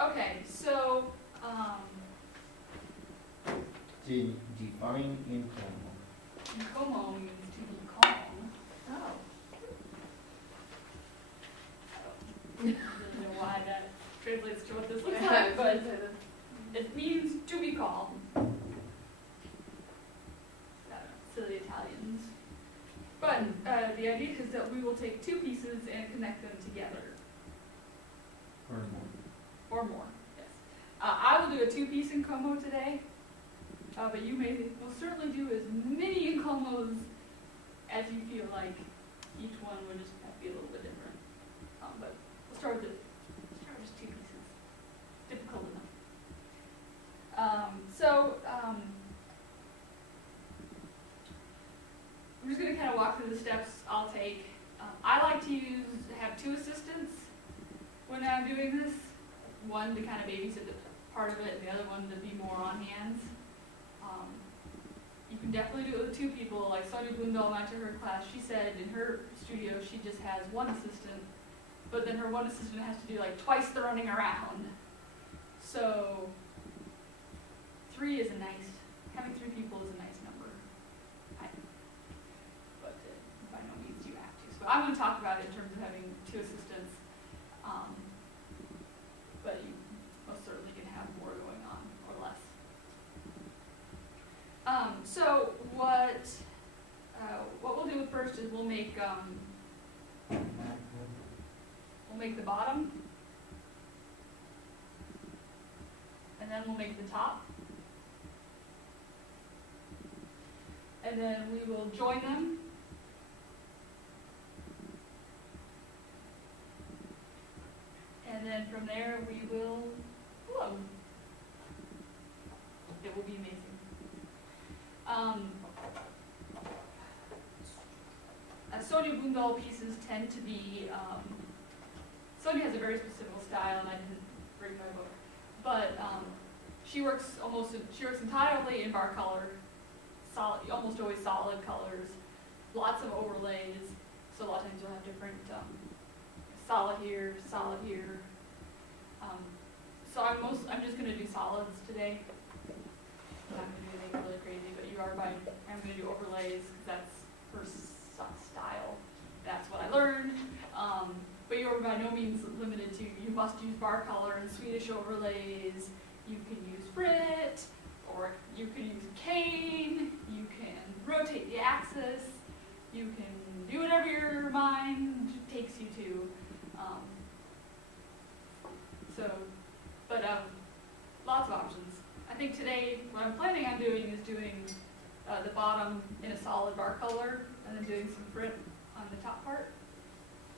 Okay, so, To define informal. como means to be calm. Oh. I don't know why that translates to what this looks like, but it means to be calm. Silly Italians. But the idea is that we will take two pieces and connect them together. Or more. Or more, yes. I will do a two-piece Nkomo today, but you will certainly do as many Nkomos as you feel like. Each one would just have to be a little bit different. But we'll start with just two pieces. Difficult enough. I'm just going to kind of walk through the steps I'll take. I like to have two assistants when I'm doing this. One to kind of babysit the part of it, and the other one to be more on hands. You can definitely do it with two people. Like Sonia Blundell went to her class, she said in her studio she just has one assistant, but then her one assistant has to do like twice the running around. So having three people is a nice number. But by no means do you have to. So I'm going to talk about it in terms of having two assistants. But you most certainly can have more going on or less. So what we'll do first is we'll make the bottom, and then we'll make the top, and then we will join them. And then from there we will flow. It will be amazing. Sonia Blundell pieces tend to be, Sonia has a very specific style, and I didn't bring my book, but she works entirely in bar color, solid, almost always solid colors, lots of overlays. So a lot of times you'll have different solid here. So I'm just going to do solids today. I'm not going to do anything really crazy, but I'm going to do overlays because that's her style. That's what I learned. But you're by no means limited to, you must use bar color and Swedish overlays. You can use Frit, or you can use cane. You can rotate the axis. You can do whatever your mind takes you to. Lots of options. I think today what I'm planning on doing is doing the bottom in a solid bar color and then doing some Frit on the top part.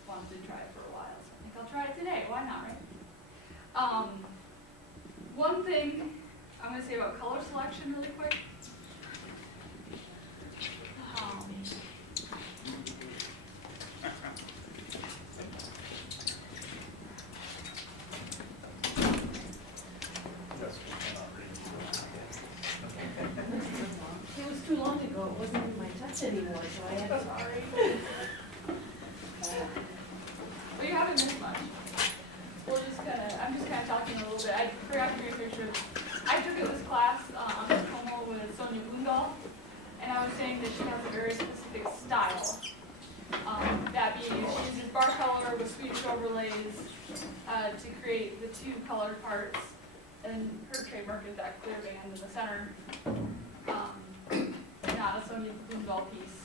Wanted to try it for a while, so I think I'll try it today. Why not, right? One thing I'm going to say about color selection really quick. It was too long ago, it wasn't in my touch anymore, so I had to. Sorry. Well, you haven't missed much. I'm just kind of talking a little bit. I forgot to bring a picture. I took this class on Nkomo with Sonia Blundell, and I was saying that she has a very specific style. That being, she uses bar color with Swedish overlays to create the two colored parts, and her trademark is that clear band in the center. Not a Sonia Blundell piece,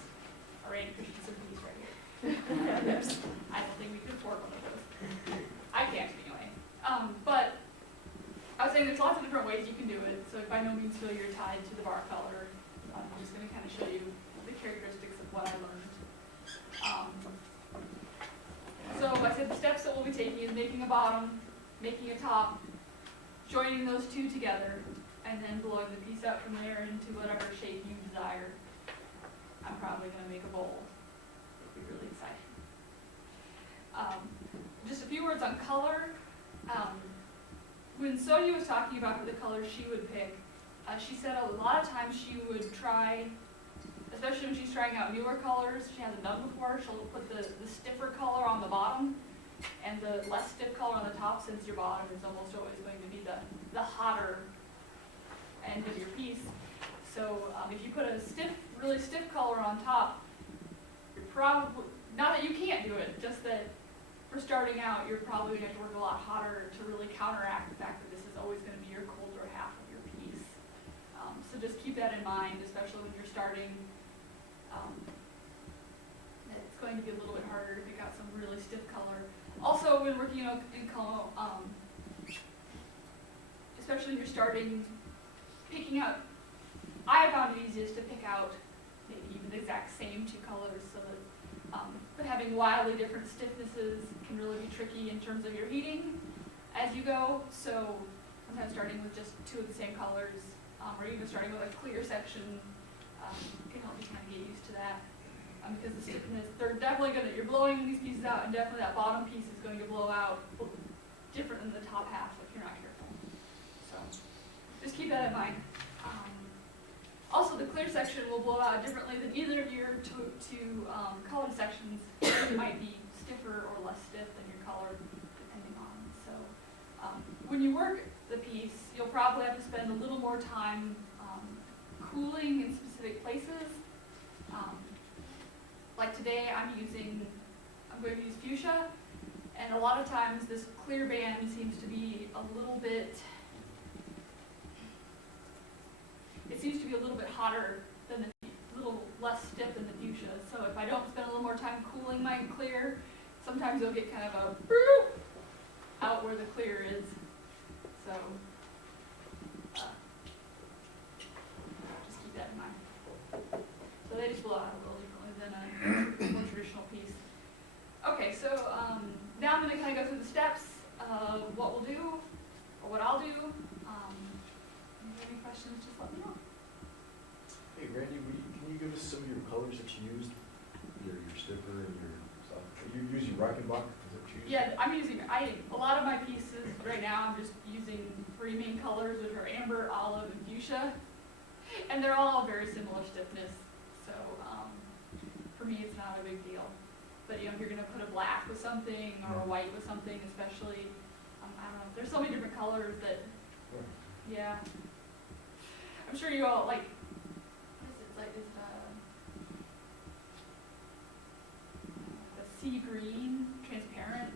or Anne Christensen piece right here. I don't think we could afford one of those. I can't anyway. But I was saying there's lots of different ways you can do it, so by no means feel you're tied to the bar color. I'm just going to kind of show you the characteristics of what I learned. So I said the steps that we'll be taking is making a bottom, making a top, joining those two together, and then blowing the piece out from there into whatever shape you desire. I'm probably going to make a bowl. It'll be really exciting. Just a few words on color. When Sonia was talking about the colors she would pick, she said a lot of times she would try, especially when she's trying out newer colors she hasn't done before, she'll put the stiffer color on the bottom And the less stiff color on the top, since your bottom is almost always going to be the hotter end of your piece. So if you put a really stiff color on top, you're probably, not that you can't do it, just that for starting out, you're probably going to have to work a lot harder to really counteract the fact that this is always going to be your colder half of your piece. So just keep that in mind, especially when you're starting. It's going to be a little bit harder if you got some really stiff color. Also, when working in color, especially when you're starting, picking out, I have found it easiest to pick out maybe even the exact same two colors, so that but having wildly different stiffnesses can really be tricky in terms of your heating as you go. So sometimes starting with just two of the same colors, or even starting with a clear section, can help you kind of get used to that. Because the stiffness, they're definitely gonna, you're blowing these pieces out, and definitely that bottom piece is going to blow out different than the top half if you're not careful. So just keep that in mind. Also, the clear section will blow out differently than either of your two colored sections. It might be stiffer or less stiff than your color, depending on. So when you work the piece, you'll probably have to spend a little more time cooling in specific places. Like today, I'm going to use fuchsia, and a lot of times this clear band seems to be a little bit hotter than a little less stiff than the fuchsia. So if I don't spend a little more time cooling my clear, sometimes you'll get kind of a boop out where the clear is. So just keep that in mind. So they just blow out a little differently than a more traditional piece. Okay, so now I'm going to kind of go through the steps of what we'll do, or what I'll do. If you have any questions, just let me know. Hey Randy, can you give us some of your colors that you used? Your stiffer and your stuff. Are you using Reichenbach? Is that what you use? Yeah, a lot of my pieces right now, I'm just using three main colors, which are amber, olive, and fuchsia. And they're all very similar stiffness. So for me, it's not a big deal. But if you're going to put a black with something or a white with something, especially, I don't know, there's so many different colors that, yeah. I'm sure you all, like, it's the sea green, transparent.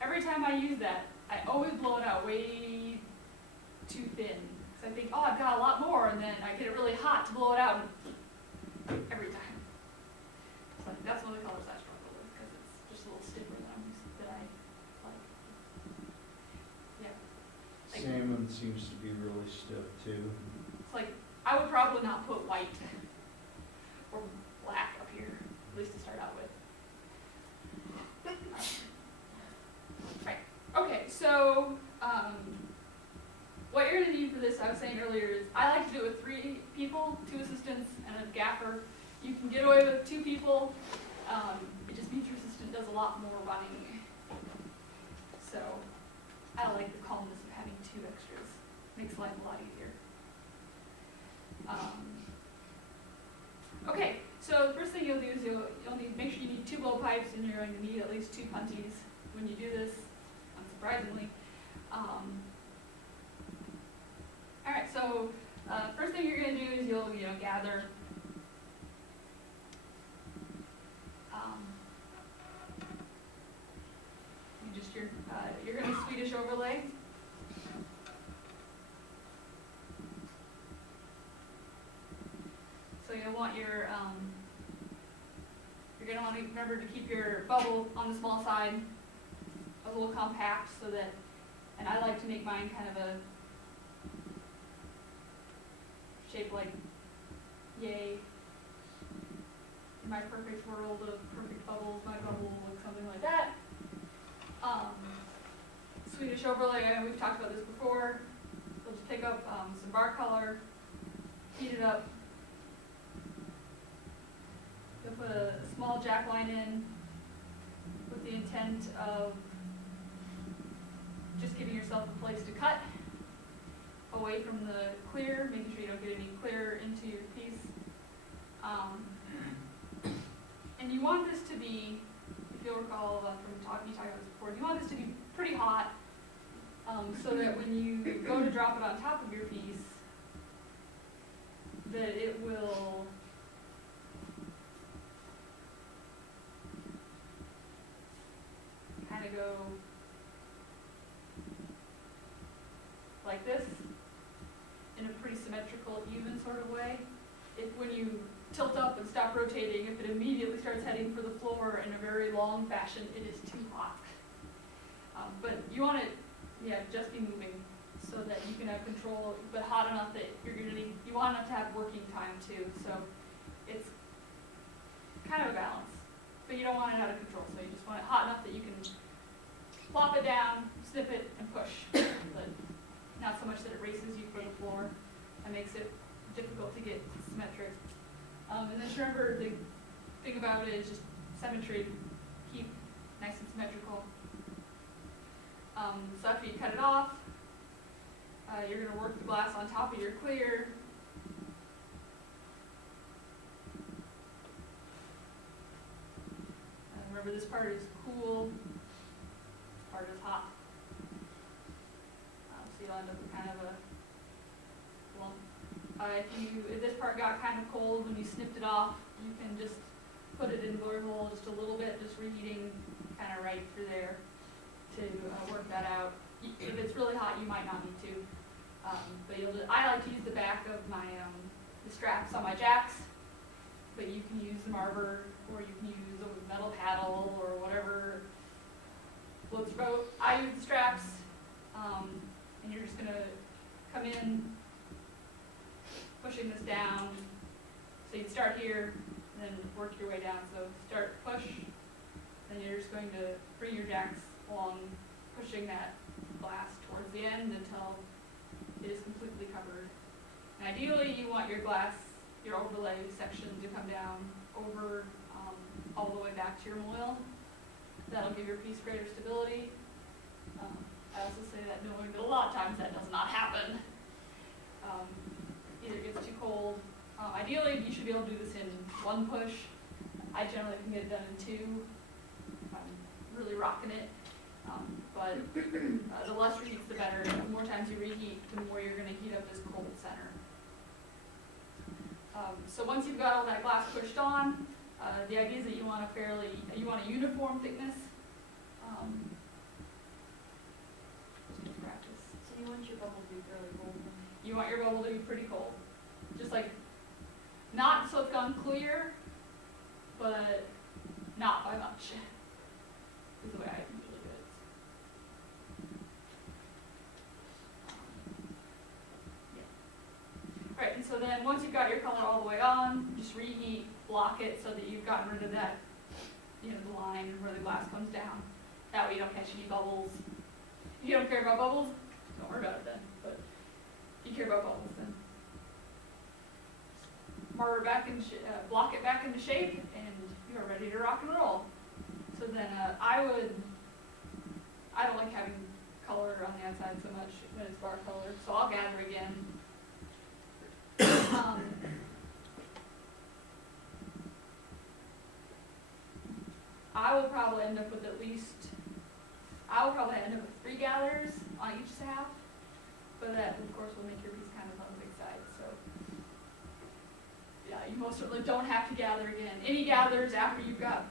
Every time I use that, I always blow it out way too thin. Because I think, oh, I've got a lot more, and then I get it really hot to blow it out, and every time. So that's one of the colors I struggle with, because it's just a little stiffer than I like. Yeah. Like, Salmon seems to be really stiff too. it's like, I would probably not put white or black up here, at least to start out with. Right. Okay, so what you're going to need for this, I was saying earlier, is I like to do it with 3 people, 2 assistants, and a gaffer. You can get away with 2 people. It just means your assistant does a lot more running. So I like the calmness of having 2 extras. Makes life a lot easier. Okay, so the first thing you'll do is you'll need, make sure you need 2 blowpipes, and you're going to need at least 2 punties when you do this, unsurprisingly. All right, so first thing you're going to do is you'll gather you're going to Swedish overlay. So you'll want your you're going to want to remember to keep your bubble on the small side, a little compact, so that, and I like to make mine kind of a shape like yay. In my perfect world of perfect bubbles, my bubble will look something like that. Swedish overlay, we've talked about this before. We'll just pick up some bar color, heat it up. You'll put a small jack line in with the intent of just giving yourself a place to cut away from the clear, making sure you don't get any clear into your piece. And you want this to be, if if you'll recall from talking about this before, you want this to be pretty hot, so that when you go to drop it on top of your piece, that it will kind of go like this, in a pretty symmetrical, even sort of way. If when you tilt up and stop rotating, if it immediately starts heading for the floor in a very long fashion, it is too hot. But you want it, just be moving so that you can have control, but hot enough that you're gonna need, you want it to have working time too. So it's kind of a balance, but you don't want it out of control. So you just want it hot enough that you can plop it down, snip it, and push, but not so much that it races you for the floor. That makes it difficult to get symmetric. And then just remember, the thing about it is just symmetry. Keep nice and symmetrical. So after you cut it off, you're going to work the glass on top of your clear. Remember, this part is cool, this part is hot. So you'll end up with kind of a lump. If this part got kind of cold when you snipped it off, you can just put it in boiler hole just a little bit, just reheating kind of right through there to work that out. If it's really hot, you might not need to. But I like to use the back of my the straps on my jacks, but you can use the Marburg, or you can use a metal paddle or whatever floats your boat. I use the straps, and you're just gonna come in, pushing this down. So you start here, and then work your way down. So start, push, then you're just going to bring your jacks along, pushing that glass towards the end until it is completely covered. And ideally, you want your glass, your overlay section to come down over all the way back to your moil. That'll give your piece greater stability. I also say that knowing that a lot of times that does not happen. Either it gets too cold. Ideally, you should be able to do this in one push. I generally can get it done in two. I'm really rocking it. But the less reheats, the better. The more times you reheat, the more you're going to heat up this cold center. So once you've got all that glass pushed on, the idea is that you want a uniform thickness. Just to practice. So you want your bubble to be fairly cold? You want your bubble to be pretty cold. Just like, not so it's gone clear, but not by much, is the way I usually do it. Yeah. Right, and so then once you've got your color all the way on, just reheat, block it so that you've gotten rid of that, the line where the glass comes down. That way you don't catch any bubbles. If you don't care about bubbles, don't worry about it then. But if you care about bubbles, then marker back in block it back into shape, and you are ready to rock and roll. So then I don't like having color on the outside so much when it's bar color, so I'll gather again. I will probably end up with three gathers on each half, but that of course will make your piece kind of on the big side. So yeah, you most certainly don't have to gather again. Any gathers after you've got,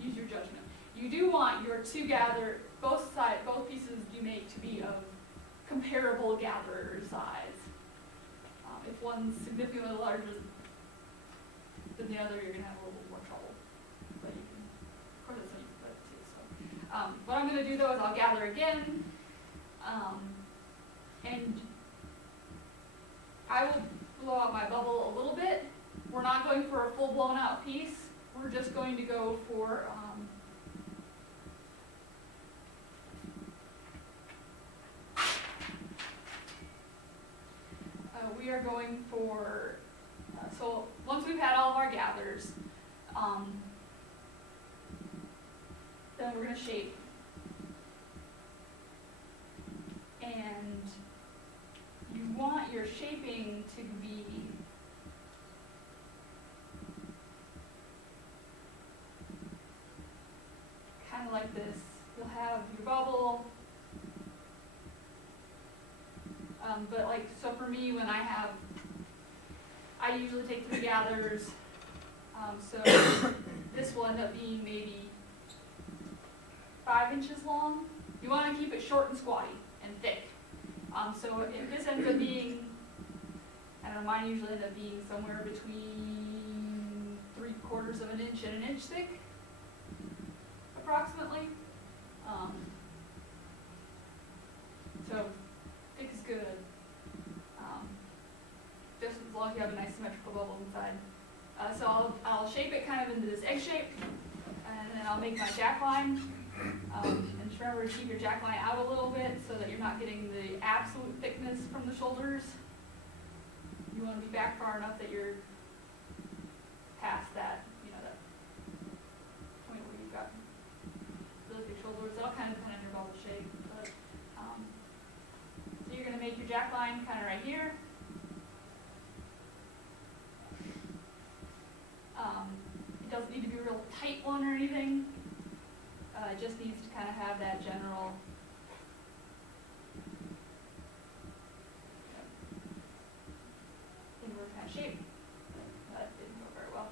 use your judgment. You do want your both pieces you make to be of comparable gatherer size. If one's significantly larger than the other, you're going to have a little bit more trouble. But you can, of course, that's how you put it too. So, what I'm going to do though is I'll gather again, and I will blow out my bubble a little bit. We're not going for a full blown out piece. We're just going to go for we are going for, so once we've had all of our gathers, then we're going to shape. And you want your shaping to be have your bubble. But like, so for me, when I usually take 3 gathers, so this will end up being maybe 5 inches long. You want to keep it short and squatty and thick. So if this ends up being, I don't know, mine usually end up being somewhere between 3/4 of an inch and an inch thick, approximately. So thick is good. Just as long as you have a nice symmetrical bubble inside. So I'll shape it kind of into this egg shape, and then I'll make my jack line. And just remember to keep your jack line out a little bit so that you're not getting the absolute thickness from the shoulders. You want to be back far enough that you're past that, that point where you've got really big shoulders. That'll kind of depend on your bubble shape. But, so you're going to make your jack line kind of right here. It doesn't need to be a real tight one or anything. It just needs to kind of have that general inward kind of shape. That didn't go very well.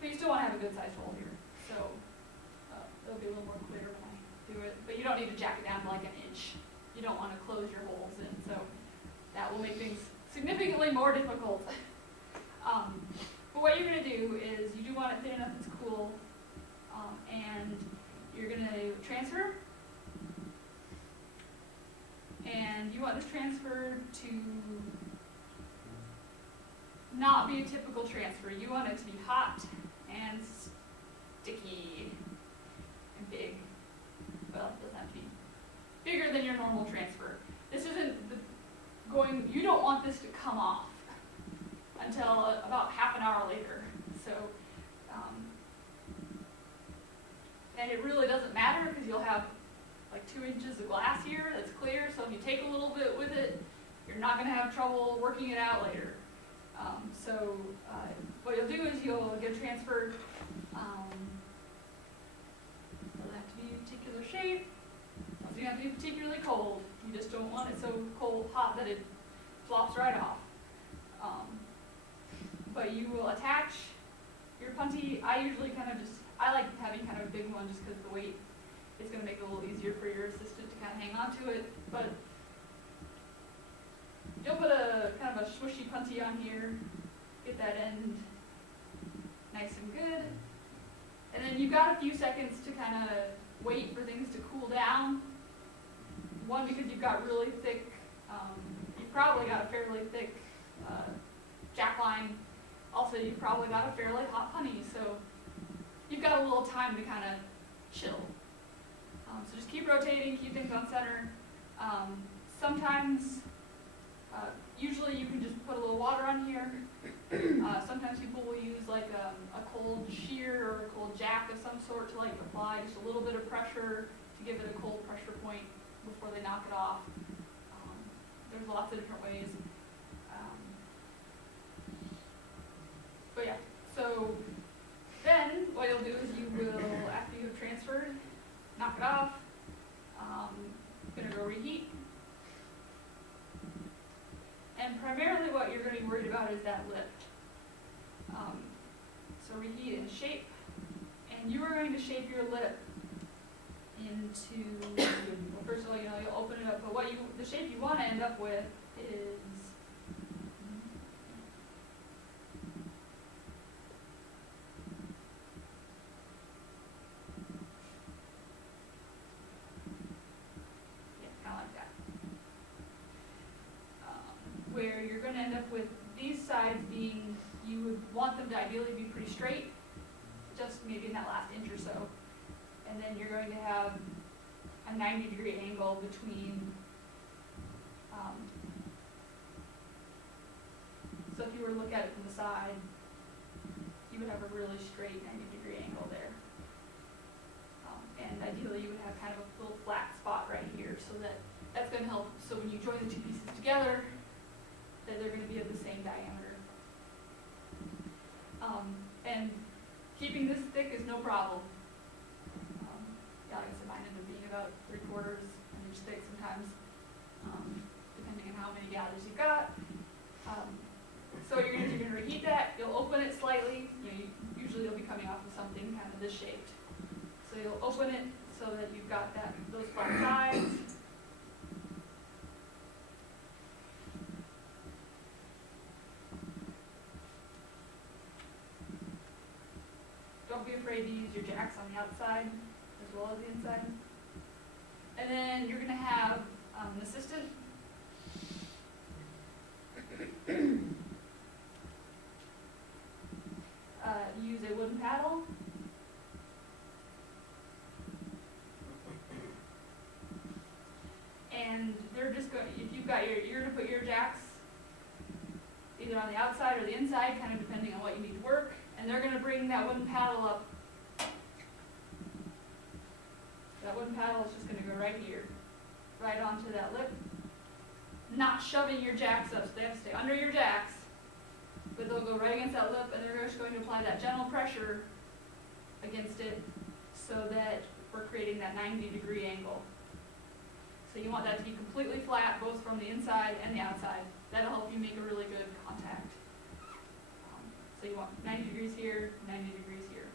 But you still want to have a good sized hole here. So it'll be a little more clear when I do it. But you don't need to jack it down to like an inch. You don't want to close your holes in. So that will make things significantly more difficult. But what you're going to do is you do want it thin enough it's cool, and you're going to transfer, and you want this transfer to not be a typical transfer. You want it to be hot and sticky and big. Well, it doesn't have to be bigger than your normal transfer. This isn't you don't want this to come off until about half an hour later. So, and it really doesn't matter because you'll have like 2 inches of glass here that's clear. So if you take a little bit with it, you're not going to have trouble working it out later. What you'll do is you'll get a transfer. Doesn't have to be a particular shape. Doesn't have to be particularly cold. You just don't want it so hot that it flops right off. But you will attach your punty. I usually I like having kind of a big one just because the weight is going to make it a little easier for your assistant to kind of hang on to it. But you'll put a kind of a swishy punty on here, get that end nice and good. And then you've got a few seconds to kind of wait for things to cool down. One, because you've got really thick, you've probably got a fairly thick jack line. Also, you've probably got a fairly hot punty, so you've got a little time to kind of chill. So just keep rotating, keep things on center. Sometimes, usually you can just put a little water on here. Sometimes people will use like a cold shear or a cold jack of some sort to like apply just a little bit of pressure to give it a cold pressure point before they knock it off. There's lots of different ways. But yeah, so then what you'll do is you will, after you have transferred, knock it off. Gonna go reheat. And primarily what you're going to be worried about is that lip. So reheat and shape. And you are going to shape your lip into, well, first of all, you'll open it up, but the shape you want to end up with is, where you're going to end up with these sides being, you would want them to ideally be pretty straight, just maybe in that last inch or so. And then you're going to have a 90-degree angle between, so if you were to look at it from the side, you would have a really straight 90-degree angle there. And ideally you would have kind of a little flat spot right here, so that's going to help, so when you join the two pieces together, that they're going to be of the same diameter. And keeping this thick is no problem. Yeah, like I said, mine ended up being about 3/4 an inch thick sometimes, depending on how many gathers you've got. So what you're gonna do, you're gonna reheat that, you'll open it slightly, usually it'll be coming off of something kind of this shaped. So you'll open it so that you've got those flat sides. Don't be afraid to use your jacks on the outside as well as the inside. And then you're gonna have an assistant. Use a wooden paddle. And they're just going, if you've got you're gonna put your jacks either on the outside or the inside, kind of depending on what you need to work. And they're gonna bring that wooden paddle up. That wooden paddle is just gonna go right here, right onto that lip. Not shoving your jacks up, so they have to stay under your jacks. But they'll go right against that lip, and they're just going to apply that gentle pressure against it so that we're creating that 90-degree angle. So you want that to be completely flat, both from the inside and the outside. That'll help you make a really good contact. So you want 90 degrees here, 90 degrees here.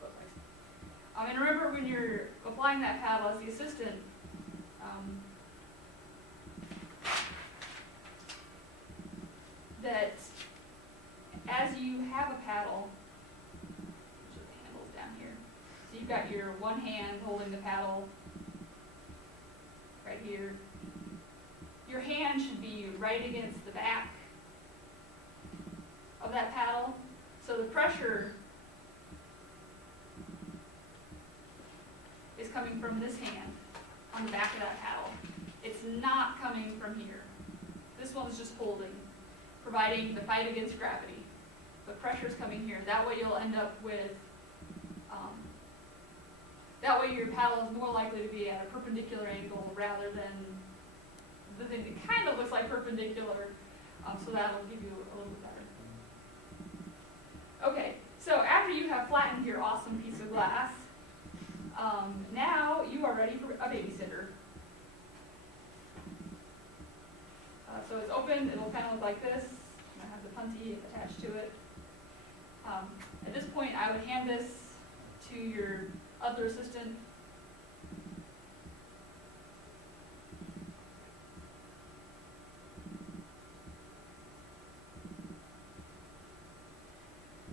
Both ways. And remember, when you're applying that paddle as the assistant, that as you have a paddle, the handle's down here. So you've got your one hand holding the paddle right here. Your hand should be right against the back of that paddle. So the pressure is coming from this hand on the back of that paddle. It's not coming from here. This one's just holding, providing the fight against gravity. The pressure's coming here. That way you'll end up with, that way your paddle is more likely to be at a perpendicular angle rather than the thing that kind of looks like perpendicular. So that'll give you a little bit better. Okay, so after you have flattened your awesome piece of glass, now you are ready for a babysitter. So it's open, it'll kind of look like this. I have the punty attached to it. At this point, I would hand this to your other assistant.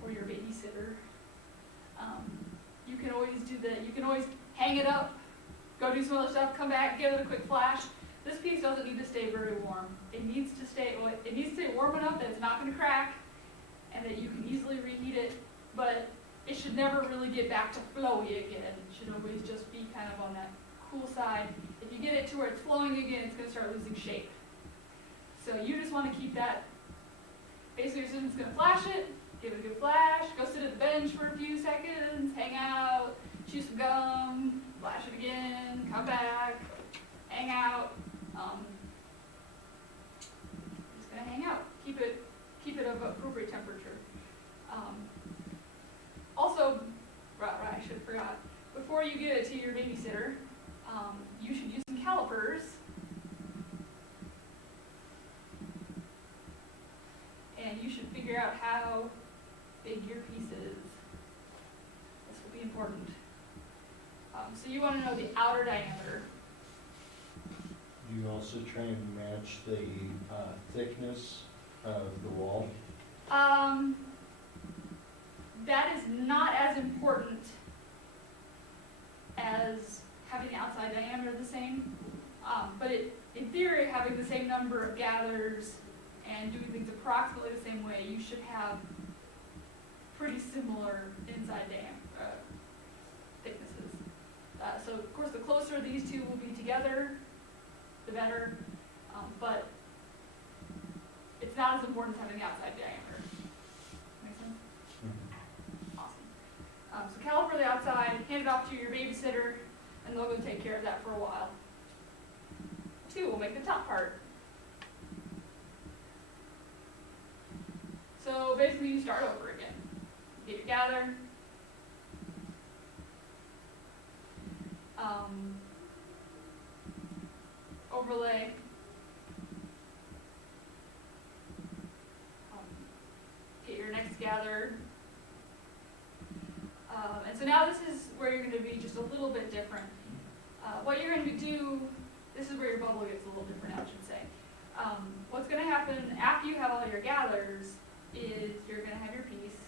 Or your babysitter. You can always do that. You can always hang it up, go do some other stuff, come back, give it a quick flash. This piece doesn't need to stay very warm. It needs to stay warm enough that it's not going to crack and that you can easily reheat it, but it should never really get back to flowy again. It should always just be kind of on that cool side. If you get it to where it's flowing again, it's going to start losing shape. So you just want to keep that. Basically, your student's going to flash it, give it a good flash, go sit at the bench for a few seconds, hang out, chew some gum, flash it again, come back, hang out. Just gonna hang out. Keep it of appropriate temperature. Also, right, I should have forgot. Before you give it to your babysitter, you should use some calipers. And you should figure out how big your piece is. This will be important. So you want to know the outer diameter. Do you also try and match the thickness of the wall? That is not as important as having the outside diameter the same. But in theory, having the same number of gathers and doing things approximately the same way, you should have pretty similar inside thicknesses. So of course, the closer these two will be together, the better. But it's not as important as having the outside diameter. Make sense? Mm-hmm. Awesome. So caliper the outside, hand it off to your babysitter, and they'll go take care of that for a while. 2 will make the top part. So basically, you start over again. get your gather. Overlay. Get your next gather. And so now this is where you're going to be just a little bit different. What you're going to do, this is where your bubble gets a little different, I should say. What's going to happen after you have all your gathers is you're going to have your piece.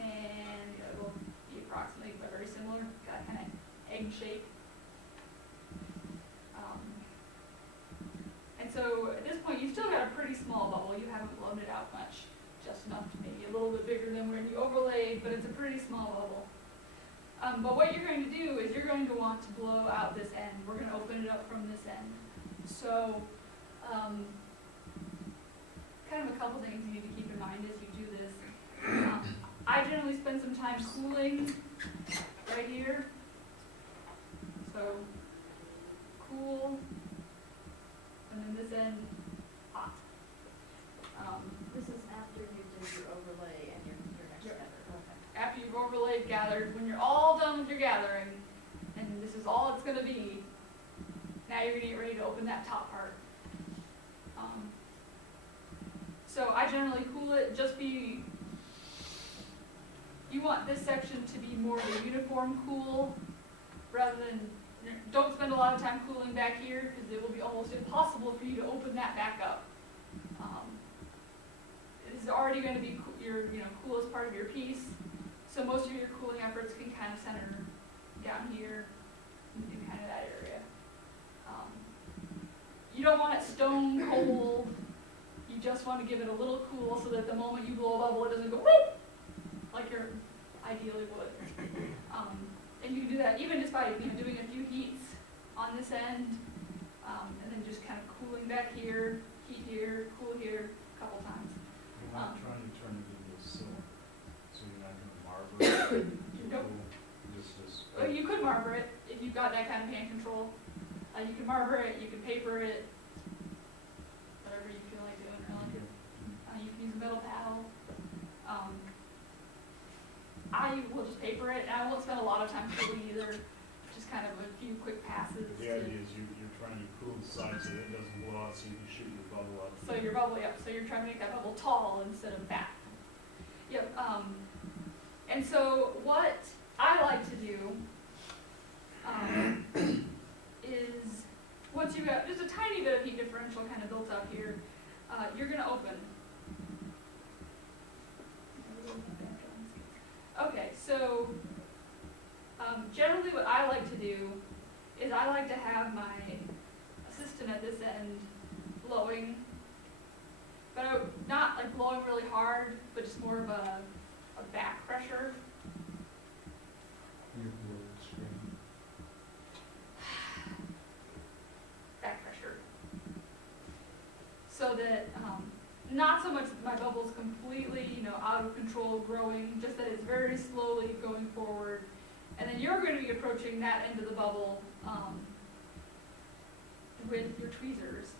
And it will be approximately very similar, got kind of egg shape. And so at this point, you've still got a pretty small bubble. You haven't blown it out much, just enough to maybe a little bit bigger than when you overlaid, but it's a pretty small bubble. But what you're going to do is you're going to want to blow out this end. We're going to open it up from this end. So, kind of a couple things you need to keep in mind as you do this. I generally spend some time cooling right here. So, cool, and then this end, hot. This is after you did your overlay and your next Yep. gather. Okay. After you've overlaid, gathered, when you're all done with your gathering, and this is all it's going to be, now you're going to get ready to open that top part. So I generally cool it, you want this section to be more of a uniform cool, rather than, don't spend a lot of time cooling back here, because it will be almost impossible for you to open that back up. This is already going to be your coolest part of your piece, so most of your cooling efforts can kind of center down here in kind of that area. You don't want it stone cold. You just want to give it a little cool so that the moment you blow a bubble, it doesn't go whoop like you ideally would. And you can do that even just by doing a few heats on this end, and then just kind of cooling back here, heat here, cool here, a couple times. You're not trying to turn it into a cylinder, so you're not gonna marble it. Nope. This is. Well, you could marble it if you've got that kind of hand control. You can marble it, you can paper it, whatever you feel like doing, really. You can use a metal paddle. I will just paper it, and I won't spend a lot of time cooling either, just kind of a few quick passes. The idea is you're trying to cool the side so that it doesn't blow out, so you can shoot your bubble up. So your bubble, yep, so you're trying to make that bubble tall instead of fat. Yep, and so what I like to do, is once you've got just a tiny bit of heat differential kind of built up here, you're gonna open. Okay, so generally what I like to do is I like to have my assistant at this end blowing, but not like blowing really hard, but just more of a back pressure. Your blue screen. Back pressure. So that not so much that my bubble's completely, out of control growing, just that it's very slowly going forward. And then you're going to be approaching that end of the bubble with your tweezers.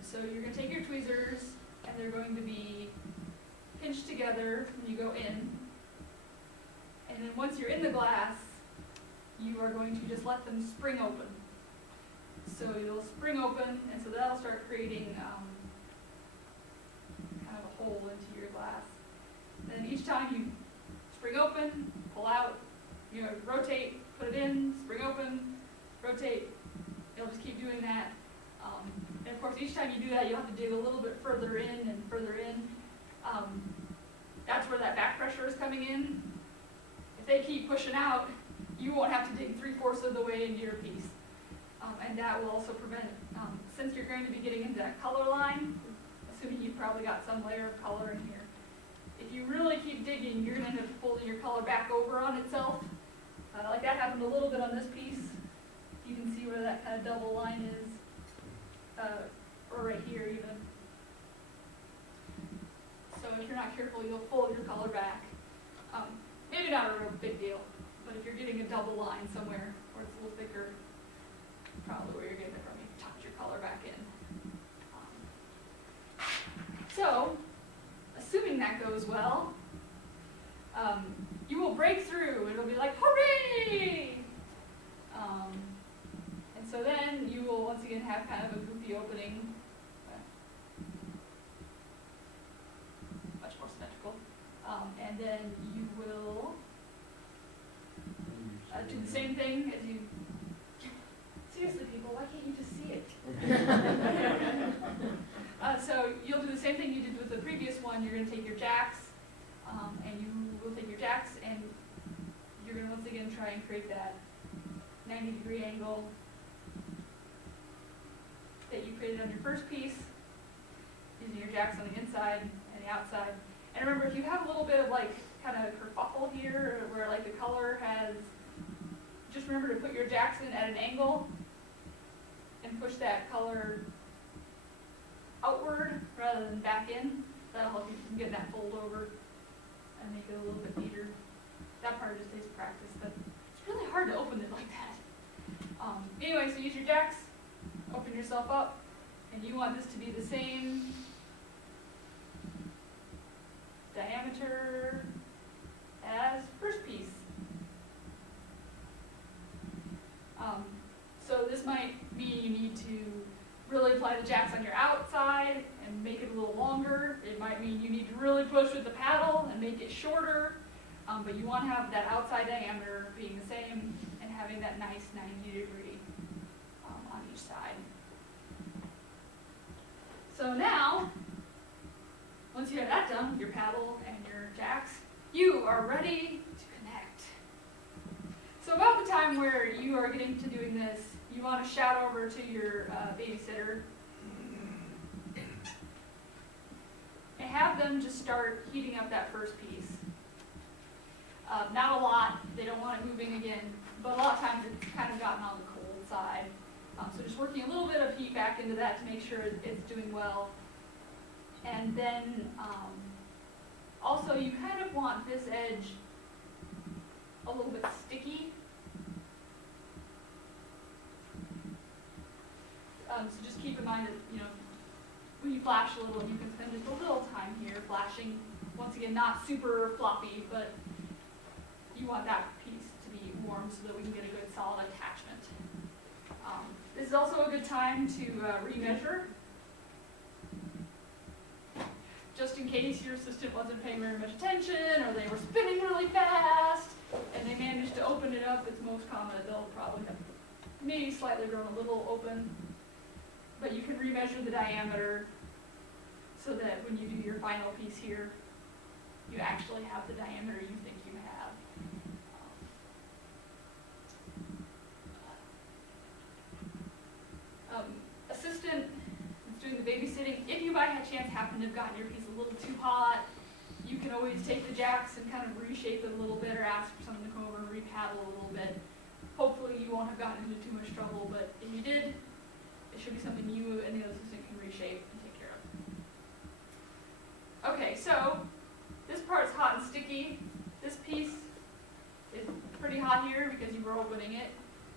So you're going to take your tweezers, and they're going to be pinched together when you go in. And then once you're in the glass, you are going to just let them spring open. So you'll spring open, and so that'll start creating kind of a hole into your glass. Then each time you spring open, pull out, rotate, put it in, spring open, rotate. You'll just keep doing that. And of course, each time you do that, you'll have to dig a little bit further in and further in. That's where that back pressure is coming in. If they keep pushing out, you won't have to dig 3/4 of the way into your piece. And that will also prevent, since you're going to be getting into that color line, assuming you've probably got some layer of color in here, if you really keep digging, you're going to end up folding your color back over on itself. Like that happened a little bit on this piece. You can see where that kind of double line is, or right here even. So if you're not careful, you'll fold your color back. Maybe not a real big deal, but if you're getting a double line somewhere where it's a little thicker, probably where you're getting it from, you can tuck your color back in. So, assuming that goes well, you will break through. It'll be like, hooray! And so then you will once again have kind of a goofy opening. Much more symmetrical. And then you will do the same thing as you. Seriously, people, why can't you just see it? So you'll do the same thing you did with the previous one. You're going to take your jacks, and you will take your jacks, and you're going to once again try and create that 90-degree angle that you created on your first piece, using your jacks on the inside and the outside. And remember, if you have a little bit of like kind of kerfuffle here, where like the color has, just remember to put your jacks in at an angle and push that color outward rather than back in. That'll help you from getting that fold over and make it a little bit neater. That part just takes practice, but it's really hard to open it like that. Anyway, so use your jacks, open yourself up, and you want this to be the same diameter as first piece. So this might mean you need to really apply the jacks on your outside and make it a little longer. It might mean you need to really push with the paddle and make it shorter. But you want to have that outside diameter being the same and having that nice 90-degree on each side. So now, once you have that done with your paddle and your jacks, you are ready to connect. So about the time where you are getting to doing this, you want to shout over to your babysitter and have them just start heating up that first piece. Not a lot, they don't want it moving again, but a lot of times it's kind of gotten on the cold side. So just working a little bit of heat back into that to make sure it's doing well. And then also you kind of want this edge a little bit sticky. So just keep in mind that, you know, when you flash a little, you can spend just a little time here flashing. Once again, not super floppy, but you want that piece to be warm so that we can get a good solid attachment. This is also a good time to remeasure, just in case your assistant wasn't paying very much attention or they were spinning really fast and they managed to open it up. It's most common that they'll probably have maybe slightly grown a little open, but you can remeasure the diameter so that when you do your final piece here, you actually have the diameter you think you have. Assistant that's doing the babysitting, if you by chance happen to have gotten your piece a little too hot, you can always take the jacks and kind of reshape it a little bit or ask for someone to come over and repaddle a little bit. Hopefully you won't have gotten into too much trouble, but if you did, it should be something you and the other assistant can reshape and take care of. Okay, so this part's hot and sticky. This piece is pretty hot here because you were opening it.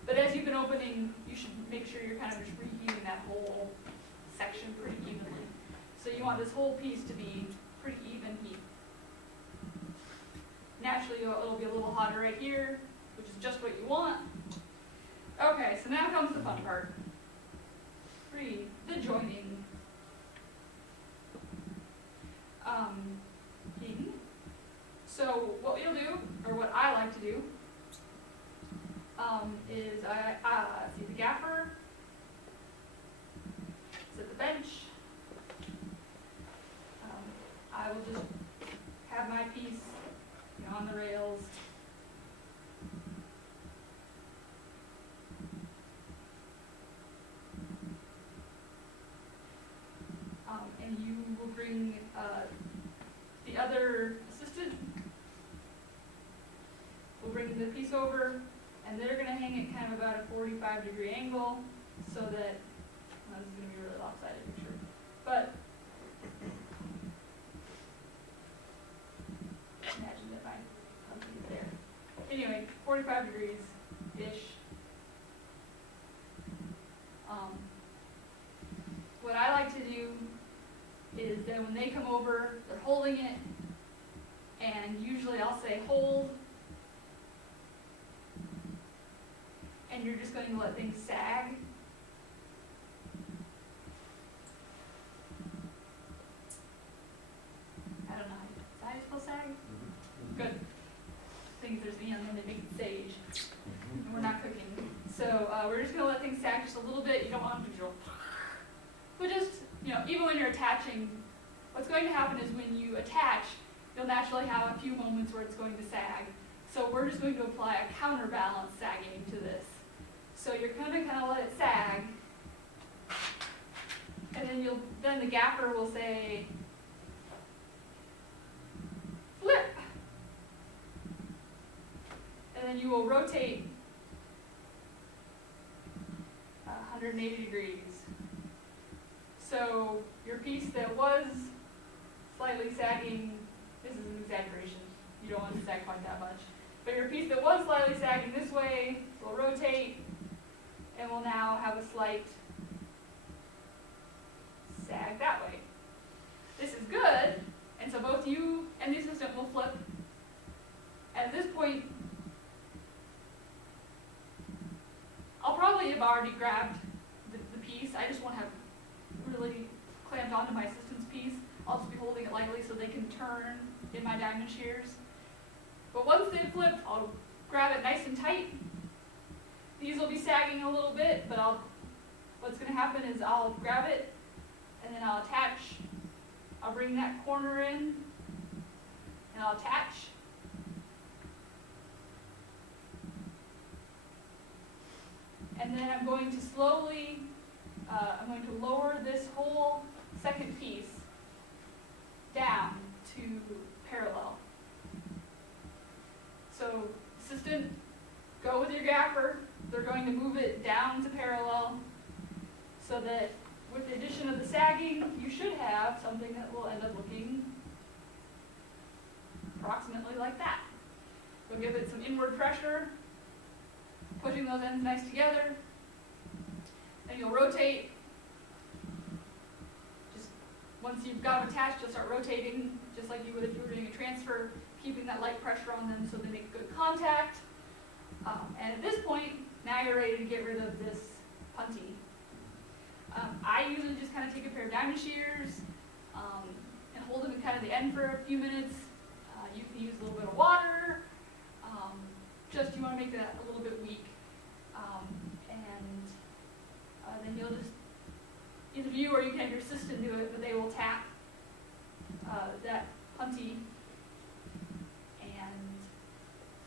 But as you've been opening, you should make sure you're kind of just reheating that whole section pretty evenly. So you want this whole piece to be pretty even heat. Naturally, it'll be a little hotter right here, which is just what you want. Okay, so now comes the fun part. The joining. Heating. So what you'll do, or what I like to do, is I see the gaffer, sit the bench. I will just have my piece, you know, on the rails. And you will bring the other assistant will bring the piece over, and they're going to hang it kind of about a 45-degree angle so that, well, this is going to be a really lopsided picture, but imagine if I come to you there. Anyway, 45 degrees-ish. What I like to do is that when they come over, they're you're holding it, and usually I'll say hold, and you're just going to let things sag. I don't know, is that how you spell sag? Good. Things there's the end, then they make it sage, and we're not cooking. So we're just gonna let things sag just a little bit. You don't want them to drill. But just, even when you're attaching, what's going to happen is when you attach, you'll naturally have a few moments where it's going to sag. So we're just going to apply a counterbalance sagging to this. So you're gonna kind of let it sag, and then the gaffer will say, flip. And then you will rotate 180 degrees. So your piece that was slightly sagging, this is an exaggeration, you don't want it to sag quite that much, but your piece that was slightly sagging this way will rotate and will now have a slight sag that way. This is good, and so both you and the assistant will flip. At this point, I'll probably have already grabbed the piece. I just won't have really clamped onto my assistant's piece. I'll just be holding it lightly so they can turn in my diamond shears. But once they've flipped, I'll grab it nice and tight. These will be sagging a little bit, but what's going to happen is I'll grab it, and then I'll attach. I'll bring that corner in, and I'll attach. And then I'm going to slowly, I'm going to lower this whole second piece down to parallel. So assistant, go with your gaffer. They're going to move it down to parallel so that with the addition of the sagging, you should have something that will end up looking approximately like that. You'll give it some inward pressure, pushing those ends nice together. Then you'll rotate. Just once you've got them attached, you'll start rotating, just like you would if you were doing a transfer, keeping that light pressure on them so they make good contact. And at this point, now you're ready to get rid of this puntee. I usually just kind of take a pair of diamond shears and hold them at kind of the end for a few minutes. You can use a little bit of water. Just you want to make that a little bit weak. And then you'll just, either you or you can have your assistant do it, but they will tap that puntee, and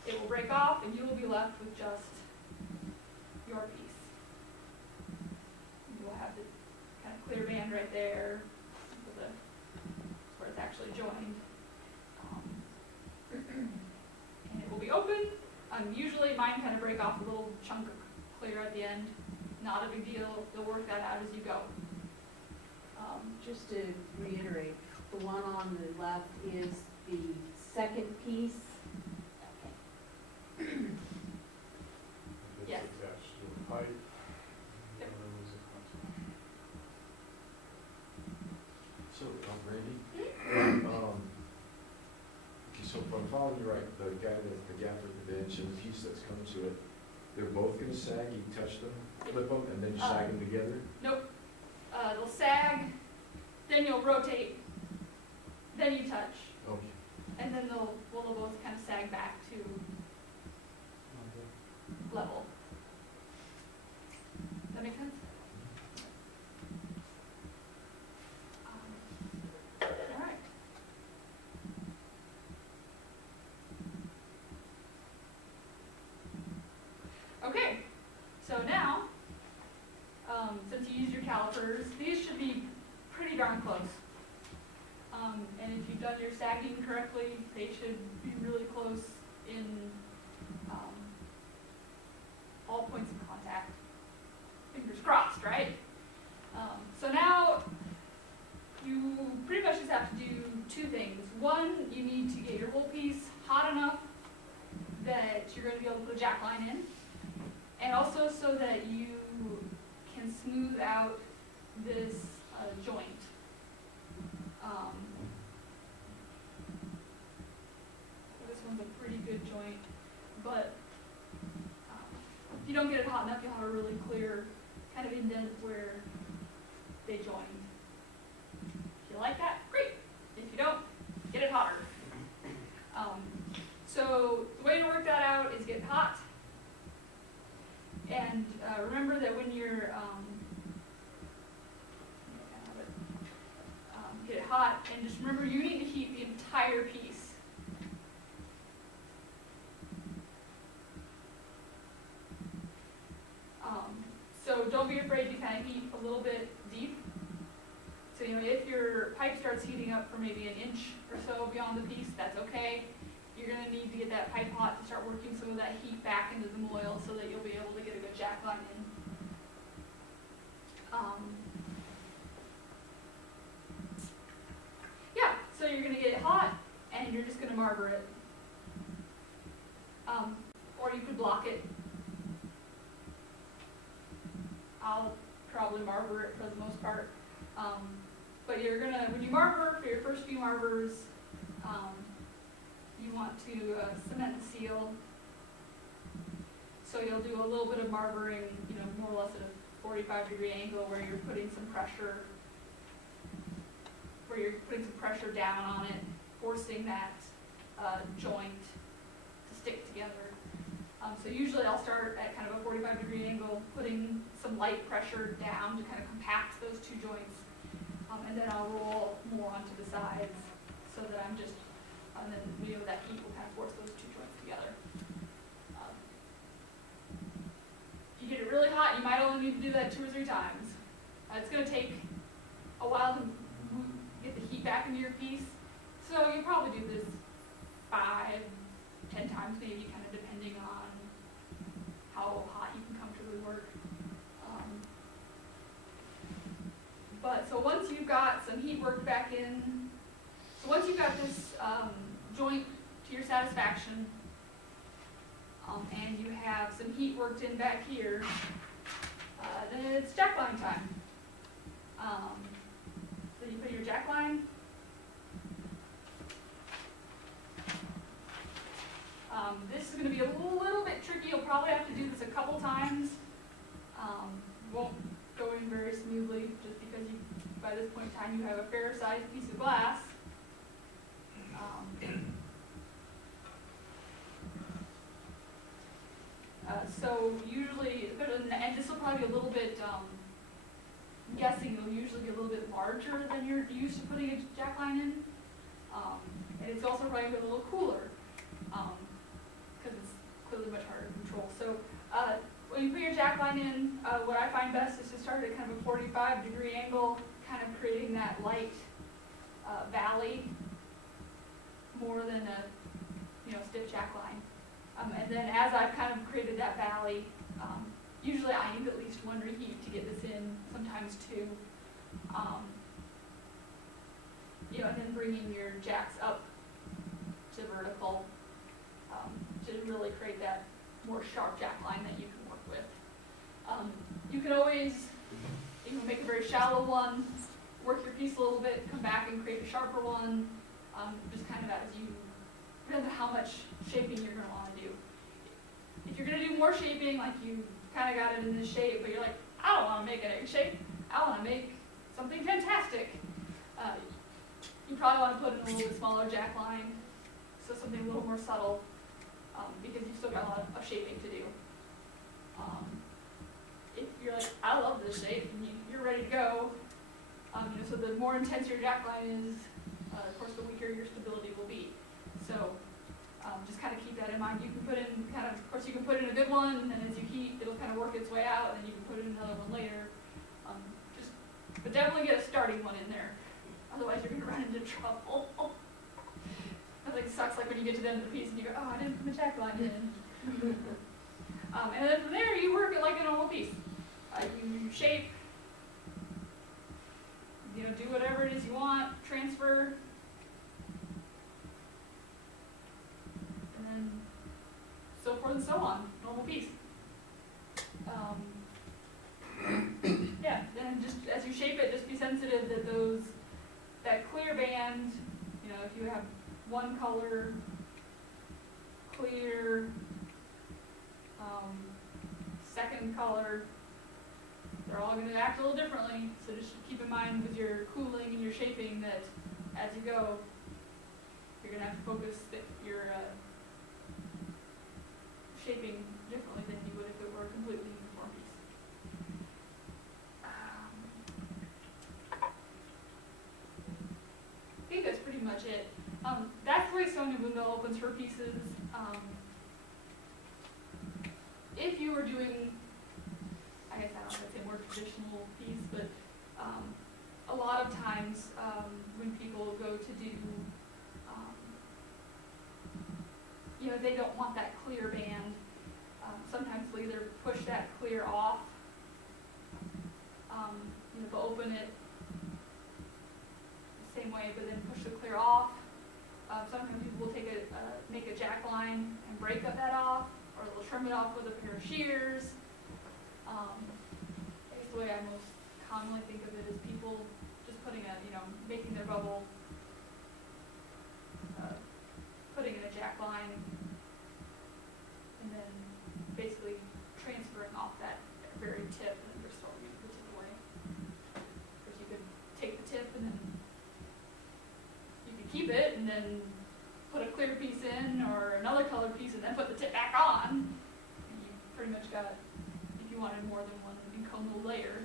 it will break off, and you will be left with just your piece. You will have the kind of clear band right there, with where it's actually joined. And it will be open. Usually mine kind of break off a little chunk of clear at the end. Not a big deal. You'll work that out as you go. Just to reiterate, the one on the left is the second piece. It's Yes. attached to a pipe. Yep. Or was it contact? So, Randy, okay, so if I'm following you right, the guy that, the gaffer at the bench and the piece that's come to it, they're both gonna sag, you touch them, flip them, and then you sag them together? Nope. They'll sag, then you'll rotate, then you touch, Okay. and then they'll both kind of sag back to level. Does that make sense? All right. Okay, so now, since you used your calipers, these should be pretty darn close. And if you've done your sagging correctly, they should be really close in all points of contact. Fingers crossed, right? So now, you pretty much just have to do two things. One, you need to get your whole piece hot enough that you're going to be able to put a jack line in, and also so that you can smooth out this joint. hot enough, you'll have a really clear kind of indent where they joined. If you like that, great. If you don't, get it hotter. So the way to work that out is get hot. And remember that when you're get it hot, and just remember you need to heat the entire piece. So don't be afraid to kind of heat a little bit deep. So if your pipe starts heating up for maybe an inch or so beyond the piece, that's okay. You're going to need to get that pipe hot to start working some of that heat back into the moil so that you'll be able to get a good jack line in. Yeah, so you're going to get it hot and you're just going to marber it. Or you could block it. I'll probably marber it for the most part. But you're going to, when you marber, for your first few marbers, you want to cement the seal. So you'll do a little bit of marbering, more or less at a 45-degree angle where you're putting some pressure, down on it, forcing that joint to stick together. So usually I'll start at kind of a 45-degree angle, putting some light pressure down to kind of compact those two joints. And then I'll roll more onto the sides so that I'm just, and then that heat will kind of force those two joints together. If you get it really hot, you might only need to do that 2 or 3 times. It's going to take a while to get the heat back into your piece, so you'll probably do this 5, 10 times maybe, kind of depending on how hot you can comfortably work. But so once you've got some heat worked back in, so once you've got this joint to your satisfaction, and you have some heat worked in back here, then it's jack line time. So you put your jack line. This is going to be a little bit tricky. You'll probably have to do this a couple times. Won't go in very smoothly just because by this point in time you have a fair sized piece of glass. So usually, and this will probably be a little bit, I'm guessing it'll usually be a little bit larger than you're used to putting a jack line in. And it's also probably a little cooler, because it's clearly much harder to control. So when you put your jack line in, what I find best is to start at kind of a 45-degree angle, kind of creating that light valley more than a stiff jack line. And then as I've kind of created that valley, usually I need at least 1 reheat to get this in, sometimes 2. And then bringing your jacks up to vertical to really create that more sharp jack line that you can work with. You can always make a very shallow one, work your piece a little bit, come back and create a sharper one, just kind of as you, depends on how much shaping you're going to want to do. If you're going to do more shaping, like you kind of got it in this shape, but you're like, I don't want to make an egg shape, I want to make something fantastic. You probably want to put in a little bit smaller jack line, so something a little more subtle, because you've still got a lot of shaping to do. If you're like, I love this shape, and you're ready to go, so the more intense your jack line is, of course, the weaker your stability will be. So just kind of keep that in mind. You can put in of course, you can put in a good one, and then as you heat, it'll kind of work its way out, and then you can put in another one later. But definitely get a starting one in there. Otherwise, you're going to run into trouble. Nothing sucks like when you get to the end of the piece and you go, oh, I didn't put the jack line in. And then from there, you work it like a normal piece. You shape, do whatever it is you want, transfer, and then so forth and so on, normal piece. Yeah, then just as you shape it, just be sensitive that that clear band, if you have one color, clear, second one color. They're all gonna act a little differently, so just keep in mind with your cooling and your shaping that as you go, you're gonna have to focus your shaping differently than you would if it were a completely uniform piece. I think that's pretty much it. That's the way Sonia Window opens her pieces. If you were doing, I guess I don't know if I'd say more traditional piece, but a lot of times when people go to do, they don't want that clear band. Sometimes they'll either push that clear off, they'll open it the same way, but then push the clear off. Sometimes people will make a jack line and break that off, or they'll trim it off with a pair of shears. I guess the way I most commonly think of it is people just making their bubble, putting in a jack line, and then basically transferring off that very tip and then restoring it the tip away. Because you could take the tip and then you could keep it and then put a clear piece in or another colored piece and then put the tip back on. And you pretty much got, if you wanted more than one encomial layer,